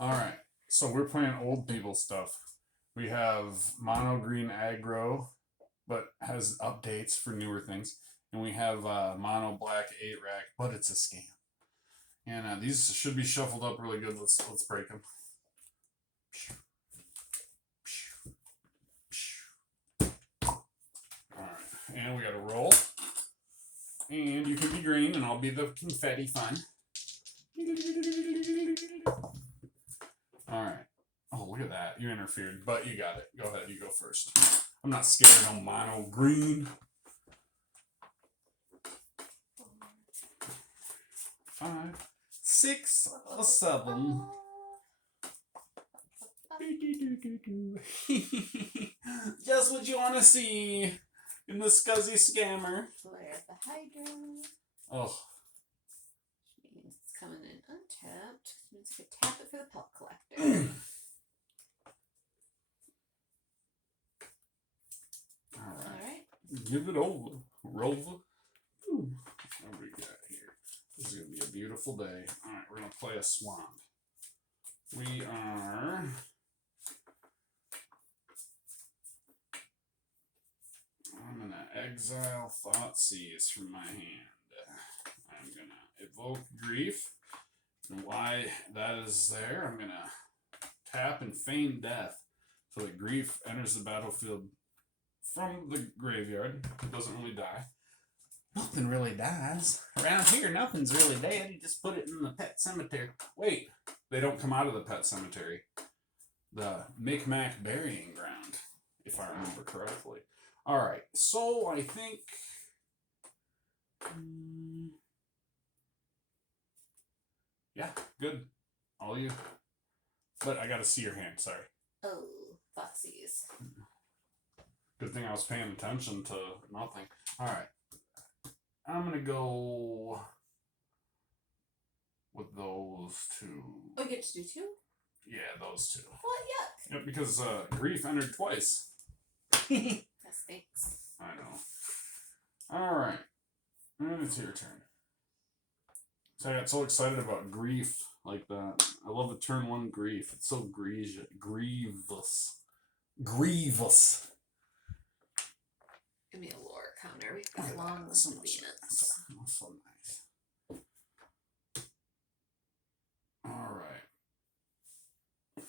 All right. So we're playing old people stuff. We have mono green aggro, but has updates for newer things, and we have mono black 8 rack, but it's a scam. And these should be shuffled up really good. Let's break them. All right, and we got to roll. And you can be green, and I'll be the confetti fun. All right. Oh, look at that. You interfered, but you got it. Go ahead. You go first. I'm not scared of no mono green. 5, 6, 7. Just what you want to see in the scuzzy scammer. Flare the Hydro. Oh. Which means it's coming in untapped. Which means you can tap it for the pelt collector. Alright. Give it over. Rover. What do we got here? This is going to be a beautiful day. Alright, we're going to play a swamp. We are... I'm going to exile Thoughtseize from my hand. I'm going to evoke Grief. And why that is there, I'm going to tap and feign death so that Grief enters the battlefield from the graveyard. It doesn't really die. Nothing really dies. Around here, nothing's really dead. You just put it in the pet cemetery. Wait, they don't come out of the pet cemetery. The Micmac burying ground, if I remember correctly. Alright, so I think... yeah, good. All you. But I gotta see your hand, sorry. Oh, Thoughtseize. Good thing I was paying attention to nothing. Alright. I'm gonna go with those two. Oh, you get to do 2? Yeah, those two. What? Yuck. Yep, because Grief entered twice. That stinks. I know. Alright. And it's your turn. So I got so excited about Grief like that. I love the turn 1 Grief. It's so grievous. Grievous. Give me a lore counter. We've got long so Venus. So nice. Alright.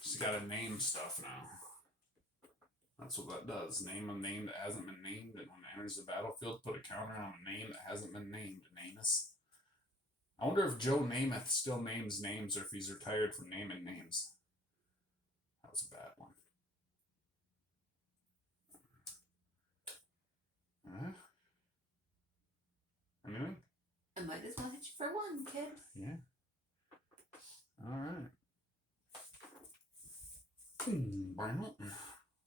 Just gotta name stuff now. That's what that does. Name a name that hasn't been named, and when it enters the battlefield, put a counter on a name that hasn't been named. Namus. I wonder if Joe Namath still names names or if he's retired from naming names. That was a bad one. Anything? I might as well hit you for 1, kid. Yeah. Alright.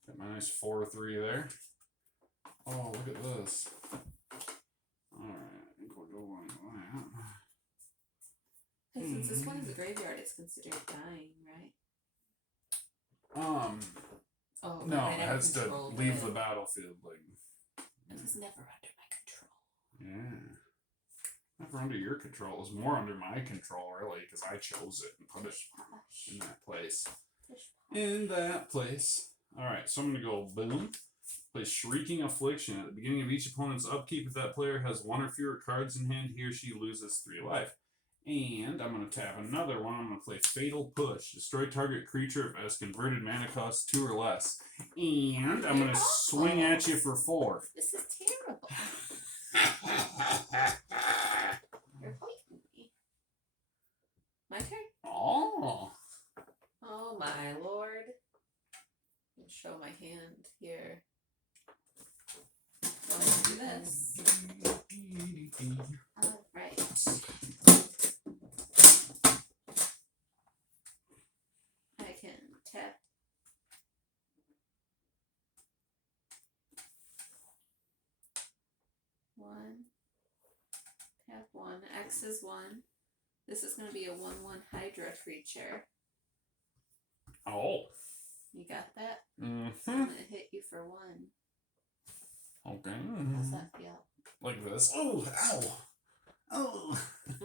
Got my nice 4-3 there. Oh, look at this. Alright, I think we'll go like that. Hey, since this one is a graveyard, it's considered dying, right? Oh, no, it has to leave the battlefield. Like, it was never under my control. Yeah. Never under your control. It was more under my control, really, because I chose it and put it in that place. In that place. Alright, so I'm going to go boom. Play Shrieking Affliction. At the beginning of each opponent's upkeep, if that player has 1 or fewer cards in hand, he or she loses 3 life. And I'm going to tap another one. I'm going to play Fatal Push. Destroy target creature if it has converted mana cost 2 or less. And I'm going to swing at you for 4. This is terrible. You're fighting me. My turn? Oh. Oh my lord. I'll show my hand here. Going to do this. Alright. I can tap. One. Tap 1. X is 1. This is going to be a 1/1 Hydra creature. Oh. You got that? Mm-hmm. So I'm going to hit you for 1. Okay. How's that feel? Like this. Oh, ow. Oh.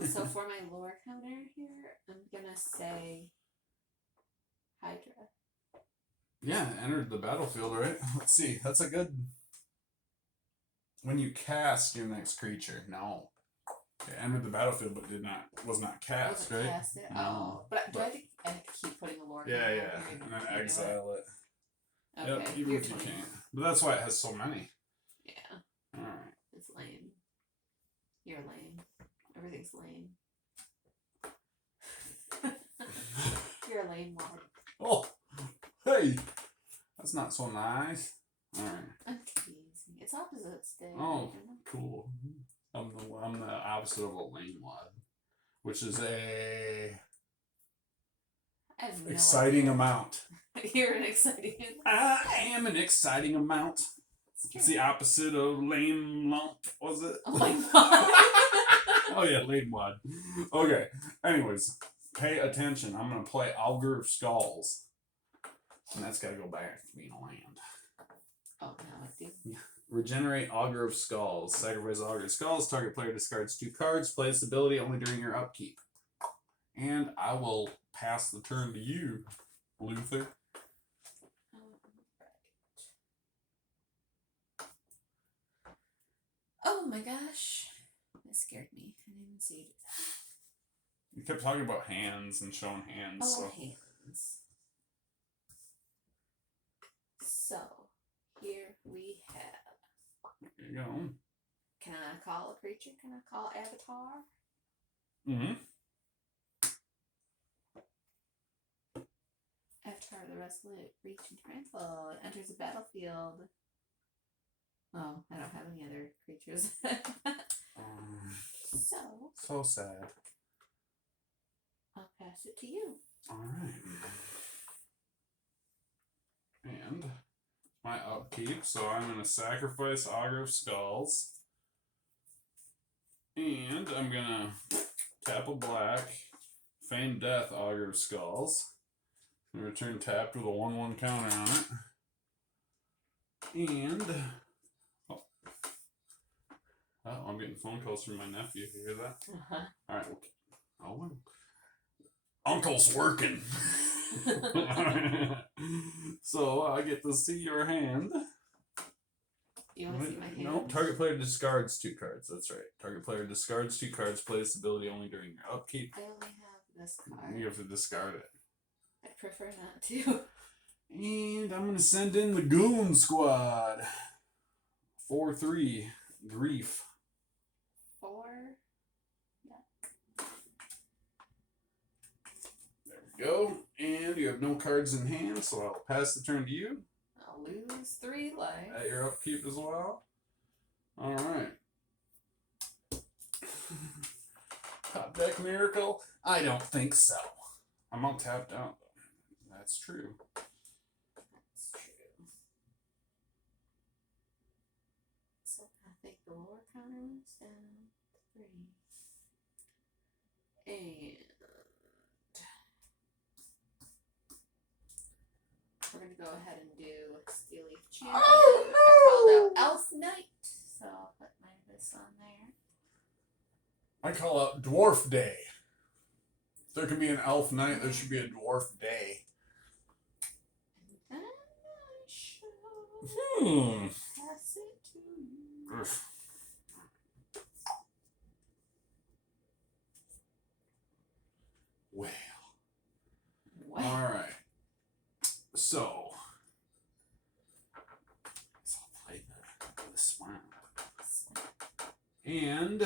So for my lore counter here, I'm going to say Hydra. Yeah, it entered the battlefield, right? Let's see. That's a good. When you cast your next creature, no. It entered the battlefield, but was not cast, Wasn't right? cast it? No. Oh. But do I think I have to keep putting a Lord Yeah, in yeah. there? And then exile it. Okay, Yep, even you're if you 20. can't. But that's why it has so many. Yeah. Alright. It's lame. You're lame. Everything's lame. You're a lame lord. Oh, hey! That's not so nice. Alright. I'm teasing. It's opposites day. Oh, cool. I'm the opposite of a lame lad, which is a I have no exciting idea. amount. You're an exciting. I am an exciting amount. It's the opposite of lame lump, was it? Oh my god. Oh yeah, lame wad. Okay. Anyways, pay attention. I'm gonna play Aggro of Skulls, and that's gotta go back to being a land. Oh, now I do. Yeah. Regenerate Aggro of Skulls. Sacrifice Aggro of Skulls. Target player discards 2 cards. Play this ability only during your upkeep. And I will pass the turn to you, Luther. Oh my gosh. That scared me. I didn't even see you do that. You kept talking about hands and showing hands. Oh, so. hands. So, here we have. There you go. Can I call a creature? Can I call Avatar? Mm-hmm. Avatar, the Resolute, Reach, and Tranquil. It enters the battlefield. Oh, I don't have any other creatures. So sad. I'll pass it to you. Alright. And my upkeep, so I'm going to sacrifice Aggro of Skulls. And I'm going to tap a black, feign death Aggro of Skulls. And return tapped with a 1/1 counter on it. And oh, I'm getting phone calls from my nephew. You hear that? Alright. Oh, Uncle's working. So I get to see your hand. You want to see my hand? No, target player discards 2 cards. That's right. Target player discards 2 cards. Play this ability only during your upkeep. I only have this card. You have to discard it. I prefer not to. And I'm going to send in the Goon Squad. 4/3. Grief. 4. There we go. And you have no cards in hand, so I'll pass the turn to you. I'll lose 3 life. At your upkeep as well. Alright. Top deck miracle? I don't think so. I'm all tapped out. That's true. That's true. So I think the lower counter was down to 3. And we're going to go ahead and do Steely Champion. Oh, no! I called out Elf Knight, so I'll put this on there. I call out Dwarf Day. If there can be an Elf Knight, there should be a Dwarf Day. And then I shall pass it to you. Well. Wow. Alright. So. I'll play the smart. And.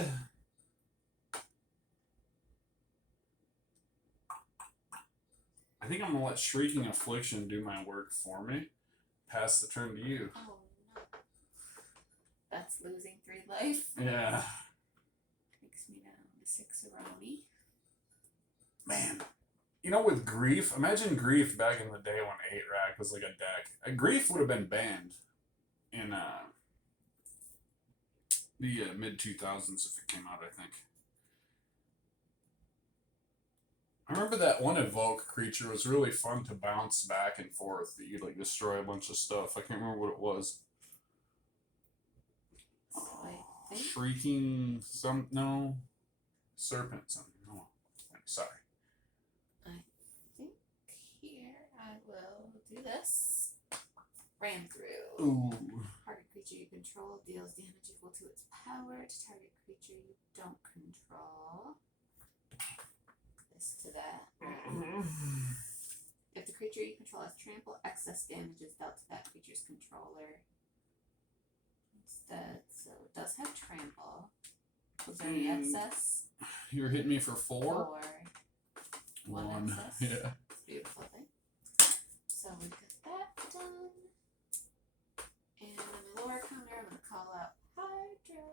I think I'm going to let Shrieking Affliction do my work for me. Pass the turn to you. Oh no. That's losing 3 life. Yeah. Takes me down to 6 around. Man. You know, with Grief, imagine Grief back in the day when 8-Rack was like a deck. Grief would have been banned in the mid-2000s if it came out, I think. I remember that one Evoke creature was really fun to bounce back and forth. That you'd like destroy a bunch of stuff. I can't remember what it was. So I think Shrieking no. Serpent something. No. Sorry. here I do this. Ran through. Ooh. Target creature you control deals damage equal to its power to target creature you don't control. This to that. If the creature you control has trample, excess damage is dealt to that creature's controller. Instead, so it does have trample. Was there any excess? You're hitting me for 4? 4. One. Excess. Yeah. Beautiful thing. So we got that done. And on my lower counter, I'm going to call out Hydra.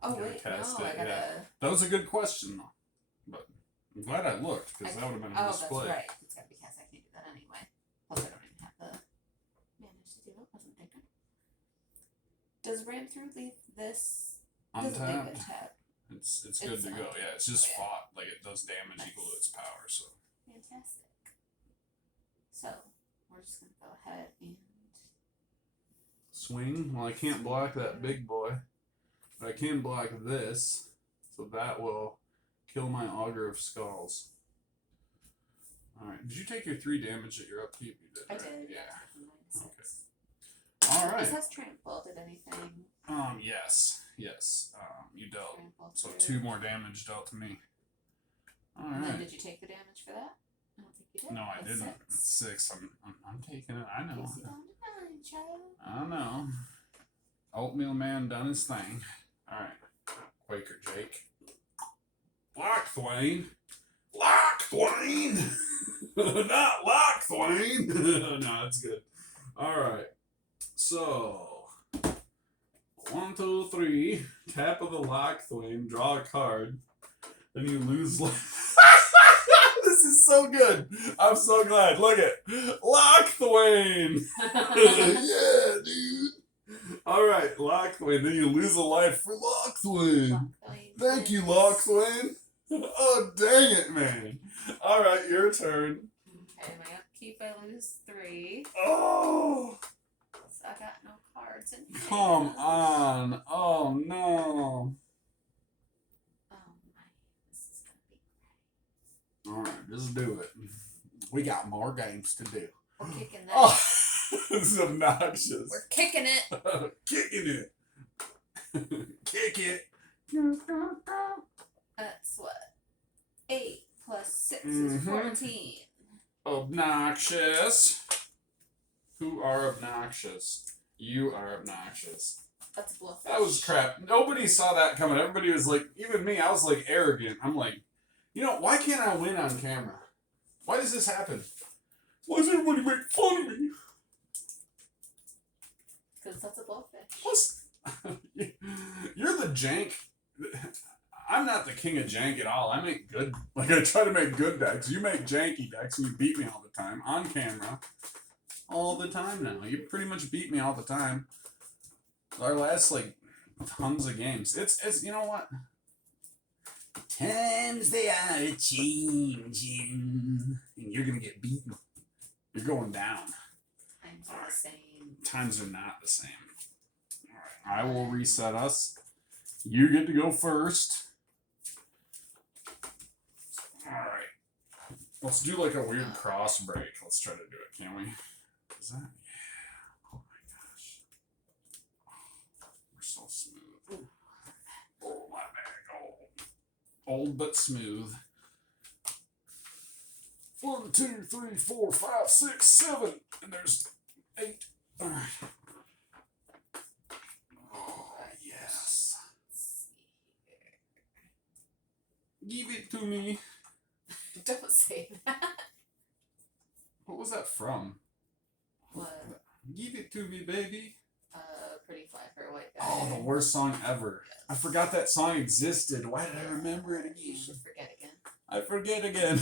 Oh, wait, no, I gotta... Yeah. That was a good question, though. But I'm glad I looked, because that would have been a display. Oh, that's right. It's gotta be cast. I can't do that anyway. Plus, I don't even have the manage to do it. Wasn't thinking. Does Ram Through leave this... Untapped. Doesn't leave it tapped. It's good to go. Yeah, it's just fought. Like, it does damage Nice. equal to its power, so. Fantastic. So, we're just gonna go ahead and... Swing. Well, I can't block that big boy. But I can block this. So that will kill my Augur of Skulls. Alright. Did you take your 3 damage at your upkeep? You did, I right? did. Yeah. Okay. Alright. This has trample. Did anything Yes. Yes. You dealt. trample So through? 2 more damage dealt to me. And then Alright. did you take the damage for that? I don't think you did. No, I It's didn't. 6. It's 6. I'm taking it. I know. Gets you down to 9, child. I know. Oatmeal Man done his thing. Alright. Quaker Jake. Lockthwain. Lockthwain! Not Lockthwain! No, that's good. Alright. So. 1, 2, 3. Tap of the Lockthwain. Draw a card. Then you lose life. This is so good. I'm so glad. Look at Lockthwain. Yeah, dude. All right, Lockthwain. Then you lose a life for Lockthwain. Thank you, Lockthwain. Oh, dang it, man. All right, your turn. Okay, my upkeep, I lose 3. Oh, So I got no cards in hand. come on. Oh, no. Oh my, this is gonna be great. All right, just do it. We got more games to do. We're kicking that. Oh, this is obnoxious. We're kicking it. Kicking it. Kick it. That's what? 8 plus 6 is 14. Obnoxious. Who are obnoxious? You are obnoxious. That's a bluff. That was crap. Nobody saw that coming. Everybody was like, even me, I was like arrogant. I'm like, why can't I win on camera? Why does this happen? Why does everybody make fun of me? Because that's a blowfish. Plus, you're the jank. I'm not the king of jank at all. I make good, I try to make good decks. You make janky decks and you beat me all the time on camera. All the time now. You pretty much beat me all the time. Our last, tons of games. It's you know what? Times they are changing. And you're going to get beaten. You're going down. Times are the same. Times are not the same. Alright, I will reset us. You get to go first. Alright. Let's do a weird cross break. Let's try to do it, can we? Is that? Yeah. Oh my gosh. We're so smooth. Oh, my bag. Old but smooth. 1, 2, 3, 4, 5, 6, 7. And there's 8. Alright. Oh, yes. Give it to me. Don't say that. What was that from? What? Give it to me, baby. Pretty fly for a white guy. Oh, the worst song ever. Yes. I forgot that song existed. Why did I remember it You again? should forget again. I forget again.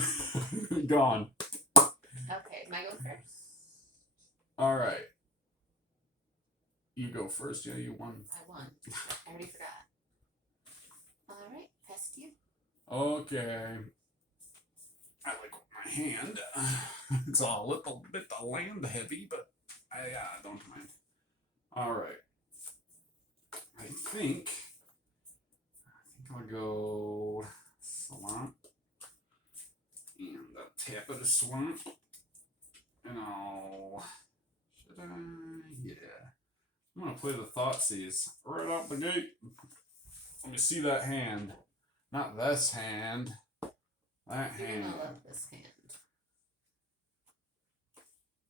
Gone. Okay, am I going first? Alright. You go first. Yeah, you won. I won. I already forgot. Alright, pass to you. Okay. I like my hand. It's a little bit land heavy, but I don't mind. Alright. I think I'll go swamp. And the tap of the swamp. you know, should I? Yeah. I'm going to play the Thoughtseize right out the gate. Let me see that hand. Not this hand. That You're hand. gonna love this hand.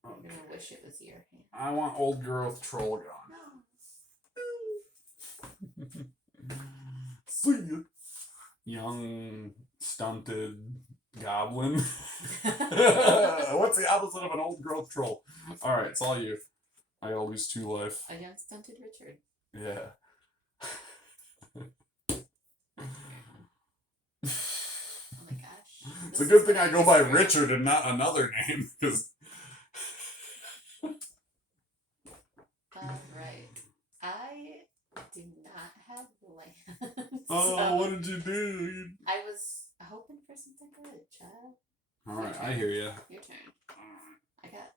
Okay. You're gonna wish it was your hand. I want old growth troll gone. No. See ya. Young, stunted goblin. What's the opposite of an old growth troll? Alright, it's all you. I gotta lose 2 life. A young stunted Richard. Yeah. Oh my gosh. It's a good thing I go by Richard and not another name, because. Alright. I do not have land. Oh, so what did you do? I was hoping for something good, child. Alright, I hear you. Your turn. I got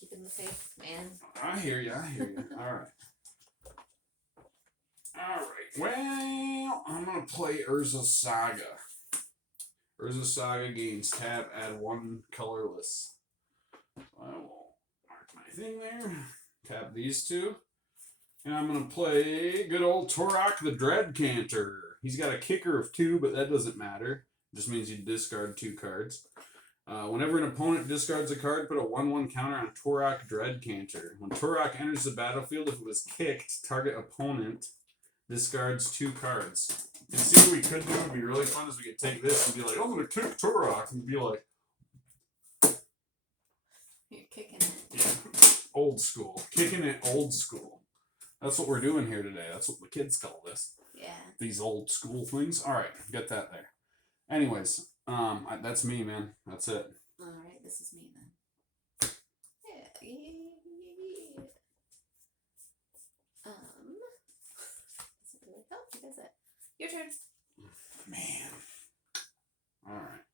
keeping the faith, man. I hear you. Alright. Alright, well, I'm gonna play Urza's Saga. Urza's Saga gains tap, add 1 colorless. I will mark my thing there. Tap these 2. And I'm going to play good old Torok the Dread Canter. He's got a kicker of 2, but that doesn't matter. It just means you discard 2 cards. Whenever an opponent discards a card, put a 1/1 counter on Torok Dread Canter. When Torok enters the battlefield, if it was kicked, target opponent discards 2 cards. And see what we could do would be really fun is we could take this and be like, I'm going to kick Turok, and be like, You're kicking it. yeah, old school. Kicking it old school. That's what we're doing here today. That's what the kids call this. Yeah. These old school things. All right, get that there. Anyways, that's me, man. That's it. All right, this is me then. Yeah. Doesn't really help you, does it? Your turn. Man. All right.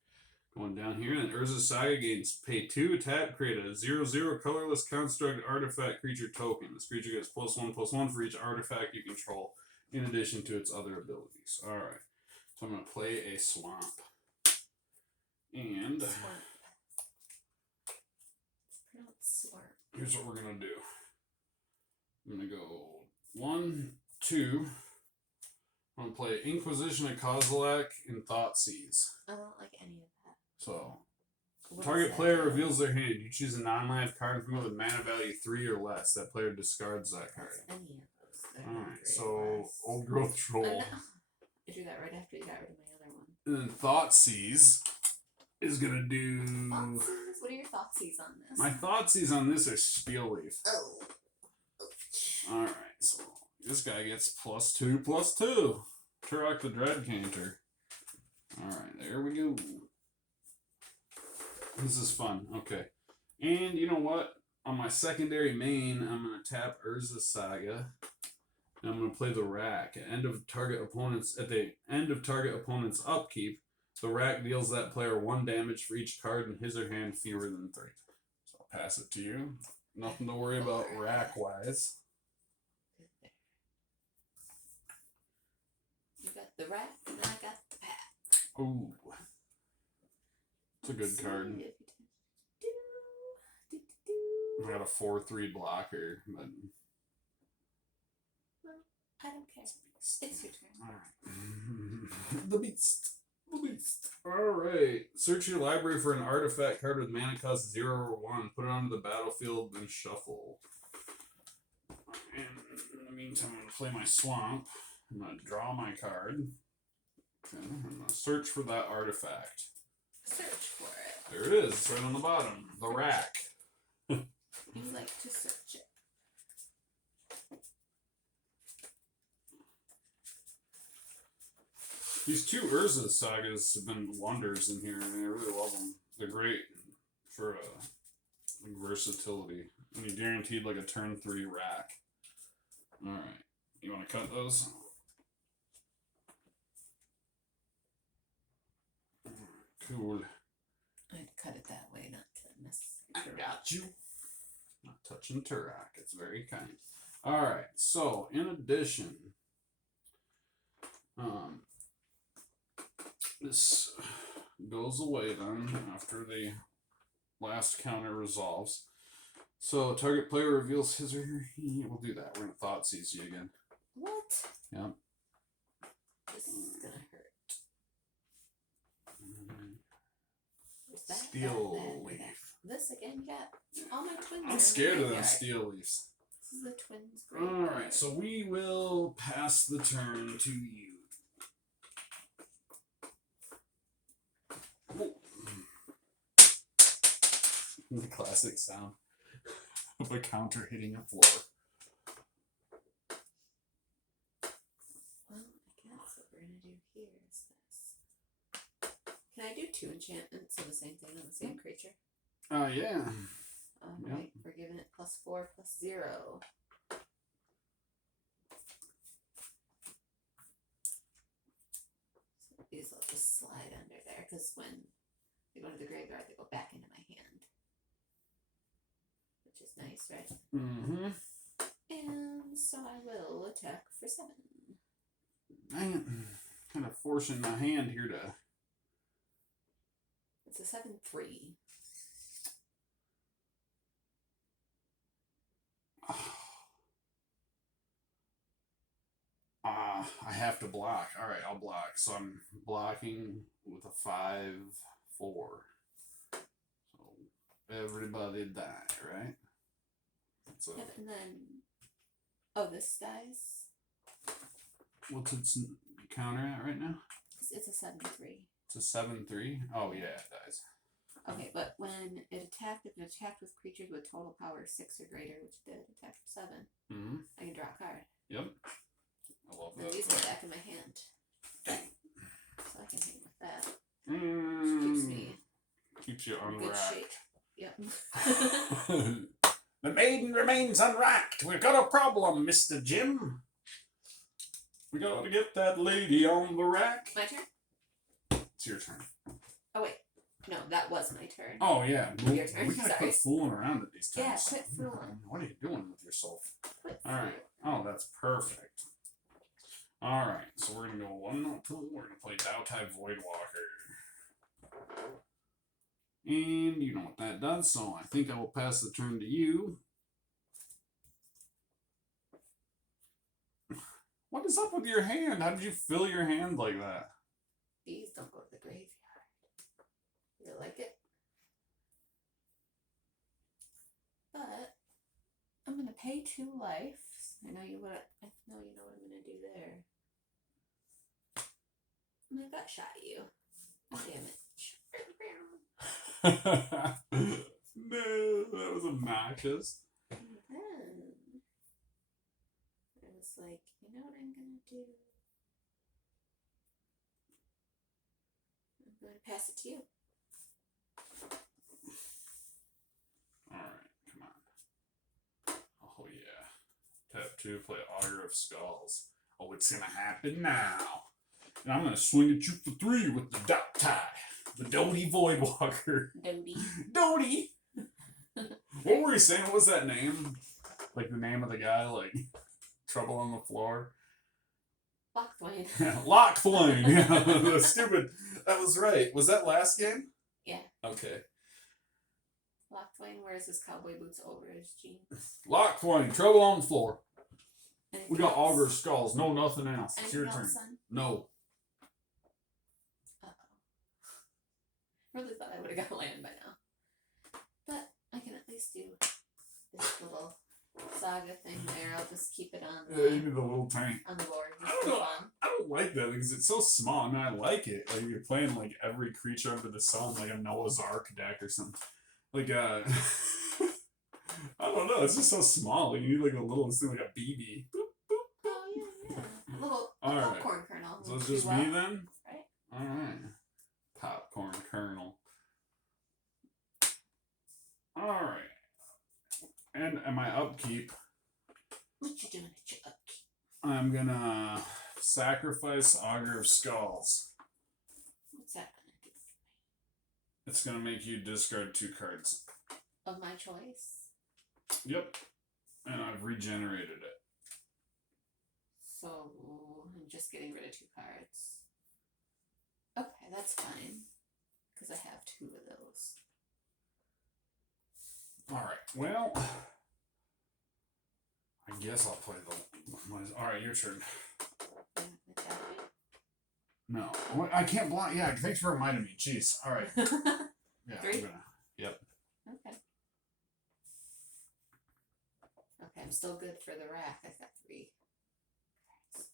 Going down here, and Urza's Saga gains pay 2, tap, create a 0/0 colorless construct artifact creature token. This creature gets +1/+1 for each artifact you control, in addition to its other abilities. Alright. So I'm going to play a swamp. And here's what we're going to do. I'm going to go 1, 2. I'm going to play Inquisition of Kozilek and Thoughtseize. I don't like any of that. So, What target player reveals their hand. You choose a non-life card from it with mana value 3 or less. That player discards that card. Any of those. Alright, so Old Growth Troll. I drew that right after you got rid of my other one. And then Thoughtseize is gonna do. Thoughtseize? What are your Thoughtseize on this? My Thoughtseize on this are Steel Leaf. Oh. Alright, so this guy gets +2/+2. Turok the Dread Canter. Alright, there we go. This is fun. Okay. And you know what? On my secondary main, I'm going to tap Urza's Saga. And I'm going to play the Rack. At the end of target opponent's upkeep, the Rack deals that player 1 damage for each card in his or hand fewer than 3. So I'll pass it to you. Nothing to worry about Rack-wise. You got the Rack, and I got the Pack. Ooh. It's a good card. I got a 4/3 blocker, but well, I don't care. It's your turn. Alright. The beast. Alright. Search your library for an artifact card with mana cost 0 or 1. Put it onto the battlefield, then shuffle. And in the meantime, I'm going to play my swamp. I'm going to draw my card. Okay, I'm going to search for that artifact. Search for it. There it is. It's right on the bottom. The Rack. You like to search it. These 2 Urza sagas have been wonders in here, and I really love them. They're great for versatility. And you guaranteed like a turn 3 Rack. Alright. You want to cut those? Cool. I'd cut it that way, not to mess. I got you. Not touching Turok. It's very kind. Alright, so in addition, this goes away then after the last counter resolves. So target player reveals his or her. We'll do that. We're gonna Thoughtseize you again. What? Yeah. This is gonna hurt. Where's that? Steel leaf. This again? You got all my twins. I'm scared of them steel leaves. This is the twins. Alright, so we will pass the turn to you. The classic sound of a counter hitting a floor. Well, I guess what we're gonna do here is this. Can I do 2 enchantments of the same thing on the same creature? Yeah. Alright, we're giving it +4 +0. So these will just slide under there because when they go to the graveyard, they go back into my hand. Which is nice, right? Mm-hmm. And so I will attack for 7. Man, kind of forcing my hand here to. It's a 7/3. I have to block. Alright, I'll block. So I'm blocking with a 5/4. So everybody die, right? So Yep, and then. Oh, this dies? what's its counter at right now? It's a 7/3. It's a 7/3. Oh yeah, it dies. Okay, but when it attacked, if it attacked with creatures with total power 6 or greater, which it did attack for 7, Mm-hmm. I can draw a card. Yep. I love And that. these go back in my hand. So I can hang with that. Keeps you in good unwrapped. shape. Yep. The maiden remains unwrapped. We've got a problem, Mr. Jim. We gotta get that lady on the rack. My turn? It's your turn. Oh, wait. No, that was my turn. Oh, yeah. Your turn, We gotta sorry. quit fooling around at these times. Yeah, quit fooling. What are you doing with yourself? Quit Alright. Oh, that's perfect. Alright, so we're gonna go 1/2. We're gonna play Dowtai Voidwalker. And you know what that does, so I think I will pass the turn to you. What is up with your hand? How did you fill your hand like that? These don't go to the graveyard. You like it? But I'm gonna pay 2 life. I know you know what I'm gonna do there. I'm gonna gut shot you. Oh, damn it. No, that was obnoxious. And then I was like, you know what I'm gonna do? I'm gonna pass it to you. Alright, come on. Oh yeah. Tap 2, play Aggro of Skulls. Oh, it's gonna happen now. And I'm gonna swing at you for 3 with the Dowtai. The Doty Voidwalker. Doty. What were you saying? What was that name? Like the name of the guy, like Trouble on the Floor? Lockthwain. Lockthwain. Yeah, stupid. That was right. Was that last game? Yeah. Okay. Lockthwain wears his cowboy boots over his jeans. Lockthwain, Trouble on the Floor. Anything We got else? Augur Skulls. No, nothing else. It's your Anything turn. else, son? No. Really thought I would have got land by now. But I can at least do this little saga thing there. I'll just keep it on Yeah, you need the little tank. on the board. I don't know. I don't like that because it's so small. I mean, I like it. Like you're playing like every creature under the sun, like a Noah's Ark deck or something. Like I don't know. It's just so small. Like you need like a little thing, like a BB. Oh yeah. A little popcorn kernel. So it's just me then. Right. All right. Popcorn kernel. All right. And at my upkeep, What you doing at your upkeep? I'm gonna sacrifice Augur of Skulls. What's that gonna do? It's gonna make you discard 2 cards. Of my choice. Yep. And I've regenerated it. So I'm just getting rid of 2 cards. Okay, that's fine. Because I have 2 of those. Alright, well, I guess I'll play the... Alright, your turn. No. I can't block. Yeah, thanks for reminding me. Jeez. Alright. Yeah, 3? I'm gonna... Yep. Okay. Okay, I'm still good for the rack. I've got 3 cards.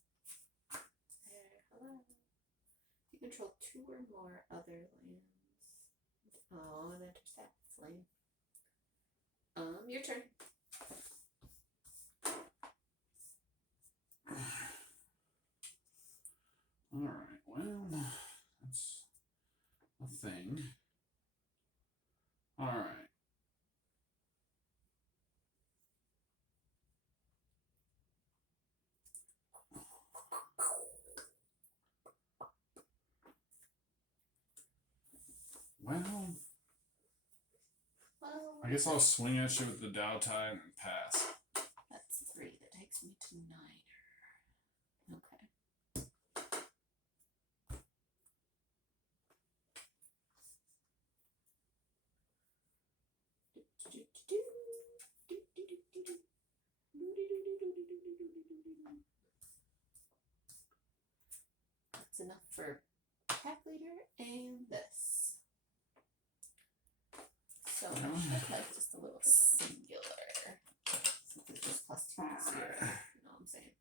There, hello. You control 2 or more other lands. Oh, and enters that flame. Your turn. Alright, well, that's a thing. Alright. Well, I guess I'll swing at you with the Dow tie and pass. That's 3. That takes me to 9. Okay. That's enough for pack leader and this. So I should have just a little singular. Since it's just +2 0. You know what I'm saying?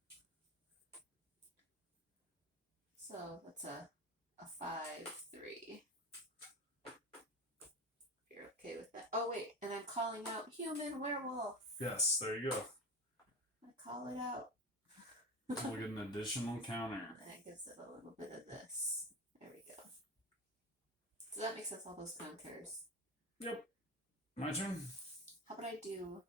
So that's a 5/3. You're okay with that? Oh wait, and I'm calling out human werewolf. Yes, there you go. I call it out. We'll get an additional counter. That gives it a little bit of this. There we go. Does that make sense? All those counters. Yep. My turn. How about I do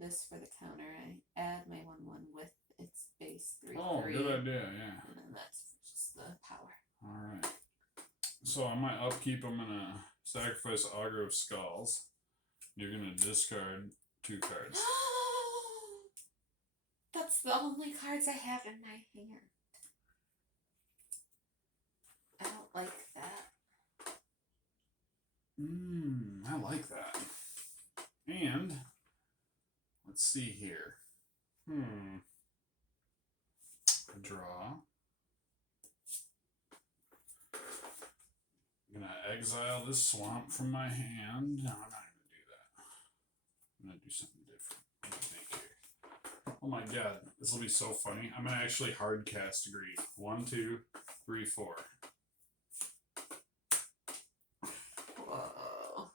this for the counter? I add my 1/1 with its base 3/3. Oh, good idea, yeah. And then that's just the power. Alright. So on my upkeep, I'm gonna sacrifice Aggro of Skulls. You're gonna discard 2 cards. That's the only cards I have in my hand. I don't like that. I like that. And let's see here. Draw. I'm gonna exile this swamp from my hand. No, I'm not gonna do that. I'm gonna do something different. What do you think here? Oh my god, this will be so funny. I'm gonna actually hard cast Grief. 1, 2, 3, 4. Whoa.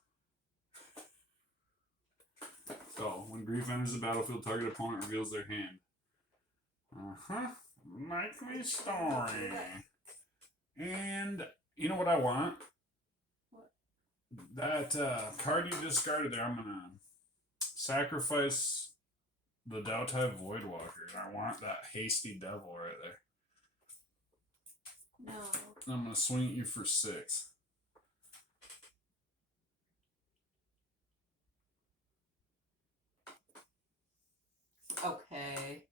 So, when Grief enters the battlefield, target opponent reveals their hand. Likely story. And you know what I want? What? That card you discarded there, I'm gonna sacrifice the Dautai Voidwalker. And I want that Hasty Devil right there. No. I'm gonna swing at you for 6. Okay.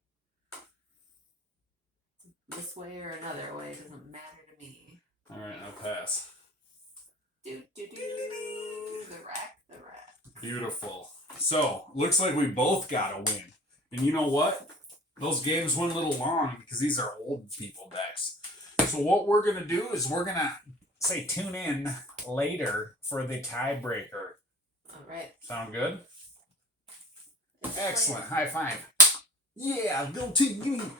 This way or another way doesn't matter to me. Alright, I'll pass. Do. The rack. Beautiful. So, looks like we both got a win. And you know what? Those games went a little long because these are old people decks. So what we're going to do is we're going to, say, tune in later for the tiebreaker. Alright. Sound good? Excellent. High five. Yeah, go team. Give me.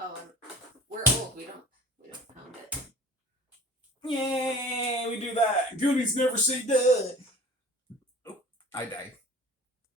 Oh, and we're old. We don't pound it. Yay, we do that. Goonies never say die. Oh, I died.